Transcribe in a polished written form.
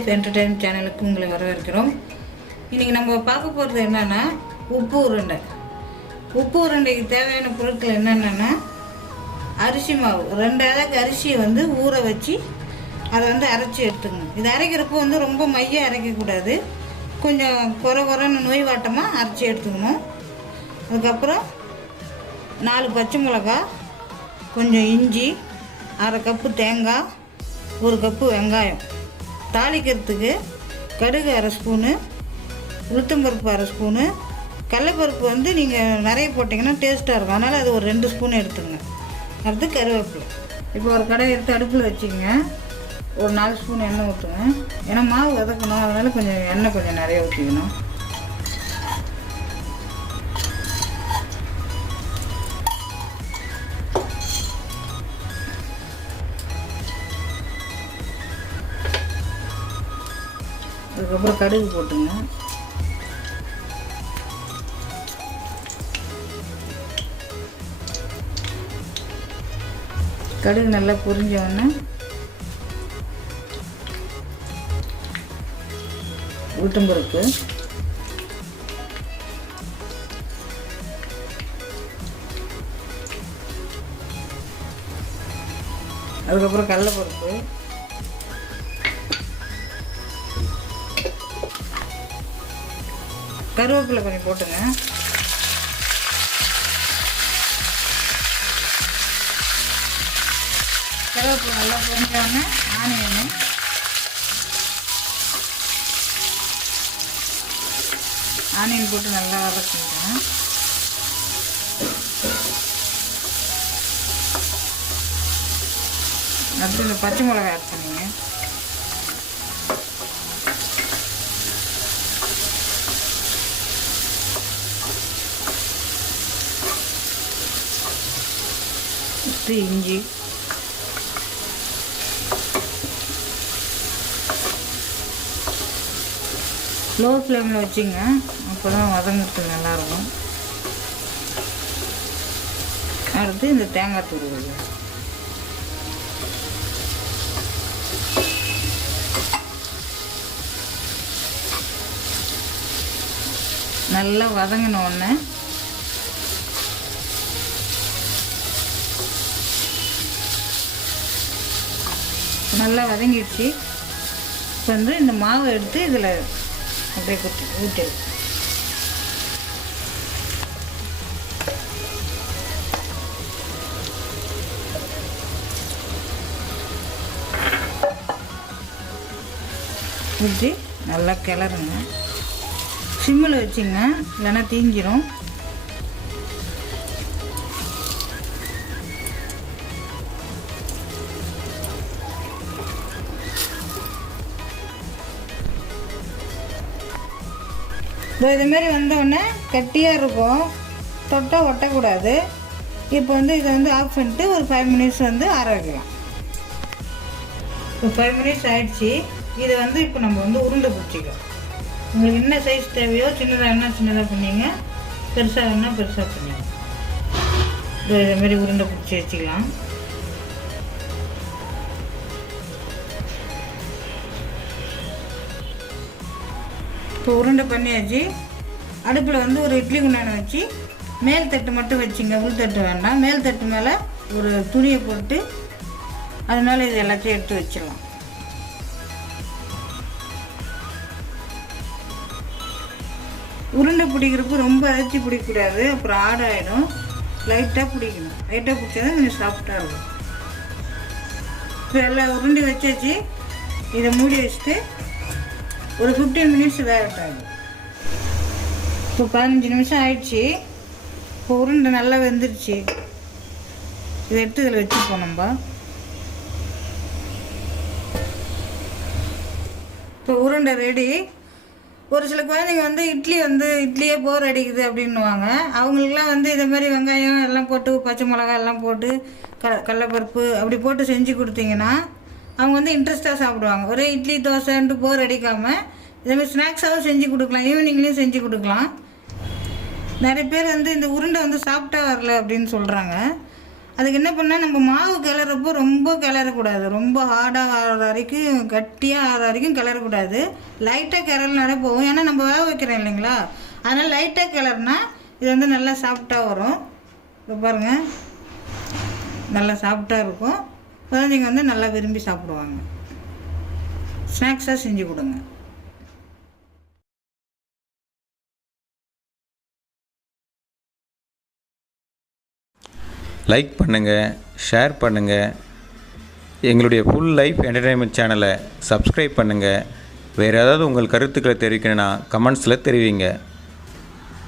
Safe entertainment சேனலுக்கு உங்களை வரவேற்கிறோம். இன்றைக்கி நம்ம பார்க்க போகிறது என்னென்னா உப்பு உருண்டை. உப்பு உருண்டைக்கு தேவையான பொருட்கள் என்னென்னா அரிசி மாவு 2 அலகு அரிசியை ஊற வச்சு அதை அரைச்சி எடுத்துக்கணும். இது அரைக்கிறப்போ ரொம்ப மையாக அரைக்கக்கூடாது, கொஞ்சம் குறைன்னு நோய் வாட்டமாக அரைச்சி எடுத்துக்கணும். அதுக்கப்புறம் 4 பச்சை மிளகா, கொஞ்சம் இஞ்சி, 1/2 கப்பு தேங்காய், 1 கப்பு வெங்காயம். தாளிக்கிறதுக்கு கடுகு 1/2 ஸ்பூனு, உளுத்தம்பருப்பு 1/2 ஸ்பூனு, கடலைப்பருப்பு நீங்கள் நிறைய போட்டிங்கன்னா டேஸ்ட்டாக இருக்கும், அதனால் அது ஒரு 2 ஸ்பூன் எடுத்துங்க. அடுத்து கருவேப்பிலை. இப்போ ஒரு கடாய் எடுத்து அடுப்பில் வச்சுக்கோங்க. ஒரு 4 ஸ்பூன் எண்ணெய் ஊற்றுங்க. ஏன்னா மாவு வதக்கணும், அதனால் கொஞ்சம் எண்ணெய் கொஞ்சம் நிறைய ஊற்றிக்கணும். அதுக்கப்புறம் கடுகு போட்டுங்க. கடுகு நல்லா பொரிஞ்சோடனே உளுத்தம்பருப்பு, அதுக்கப்புறம் கடலைப்பருப்பு, கருவேப்பிலை கொஞ்சம் போட்டுங்க. கருவேப்பிலை நல்லா பொரிஞ்சோடனே ஆனியன் போட்டு நல்லா வதக்கிங்க. அடுத்து இந்த பச்சை மிளகாய் ஆட் பண்ணிங்க. இஞ்சி, லோ ஃப்ளேமில் வச்சுங்க, அப்போ தான் வதங்கிறதுக்கு நல்லாயிருக்கும். அடுத்து இந்த தேங்காய் துருவல் நல்லா வதங்கின உடனே நல்லா வதங்கிடுச்சு. இப்போ இந்த மாவை எடுத்து இதில் அப்படியே ஊற்றிடு. ஊற்றி நல்லா கிளறுங்க. சிம்மில் வச்சுங்க, இல்லைன்னா தீஞ்சிரும். இதுமாரி வந்தோடனே கட்டியாக இருக்கும், தொட்டால் ஒட்டக்கூடாது. இப்போ இதை ஆஃப் பண்ணிட்டு ஒரு 5 மினிட்ஸ் ஆற வைக்கலாம். இப்போ 5 மினிட்ஸ் ஆகிடுச்சி. இதை இப்போ நம்ம உருண்டை பிடிச்சிக்கலாம். உங்களுக்கு என்ன சைஸ் தேவையோ, சின்னதாக என்ன சின்னதாக பண்ணிங்க, பெருசாக வேணால் பெருசாக பண்ணிங்க. இதேமாரி உருண்டை பிடிச்சி வச்சுக்கலாம். இப்போ உருண்டை பண்ணியாச்சு. அடுப்பில் ஒரு இட்லி குண்டானை வச்சு மேல் தட்டு மட்டும் வச்சுங்க, உள் தட்டு வேண்டாம். மேல் தட்டு மேலே ஒரு துணியை போட்டு அது மேலே இது எல்லாத்தையும் எடுத்து வச்சிடலாம். உருண்டை பிடிக்கிறப்ப ரொம்ப அரைச்சி பிடிக்கக்கூடாது, அப்புறம் ஆடாயிடும். லைட்டாக பிடிக்கணும். லைட்டாக பிடிச்சா தான் கொஞ்சம் சாஃப்டாக இருக்கும். இப்போ எல்லா உருண்டை வச்சாச்சு. இதை மூடி வச்சுட்டு ஒரு 15 மினிட்ஸ் வேகட்டாகும். இப்போ 15 நிமிஷம் ஆயிடுச்சு. இப்போ உருண்டை நல்லா வெந்துருச்சு. இதை எடுத்து இதில் வச்சுப்போம் நம்ம. இப்போ உருண்டை ரெடி. ஒரு சில குழந்தைங்க இட்லியே போர் அடிக்குது அப்படின்னுவாங்க. அவங்களுக்குலாம் இதை மாதிரி வெங்காயம் எல்லாம் போட்டு, பச்சை மிளகாய் எல்லாம் போட்டு, கடலைப்பருப்பு அப்படி போட்டு செஞ்சு கொடுத்தீங்கன்னா அவங்க இன்ட்ரெஸ்ட்டாக சாப்பிடுவாங்க. ஒரே இட்லி தோசைன்ட்டு போர் அடிக்காமல் இதேமாதிரி ஸ்நாக்ஸாகவும் செஞ்சு கொடுக்கலாம், ஈவினிங்லேயும் செஞ்சு கொடுக்கலாம். நிறைய பேர் இந்த உருண்டை சாப்பிட்டா வரல அப்படின்னு சொல்கிறாங்க. அதுக்கு என்ன பண்ணால் நம்ம மாவு கிளறப்போ ரொம்ப கிளறக்கூடாது, ரொம்ப ஹார்டாக ஆகிற வரைக்கும் கட்டியாக ஆகிற வரைக்கும் கிளறக்கூடாது. லைட்டாக கிளறினாலே போகும், ஏன்னா நம்ம வேக வைக்கிறோம் இல்லைங்களா, அதனால் லைட்டாக கிளறினா இது வந்து நல்லா சாஃப்டாக வரும். இப்போ பாருங்கள், நல்லா சாஃப்டாக இருக்கும். குழந்தைங்க வந்து நல்லா விரும்பி சாப்பிடுவாங்க. ஸ்நாக்ஸாக செஞ்சு கொடுங்க. லைக் பண்ணுங்கள், ஷேர் பண்ணுங்கள். எங்களுடைய ஃபுல் லைஃப் என்டர்டெயின்மெண்ட் சேனலை சப்ஸ்கிரைப் பண்ணுங்கள். வேறு ஏதாவது உங்கள் கருத்துக்களை தெரிவிக்கணும்னா கமெண்ட்ஸில் தெரிவிங்க.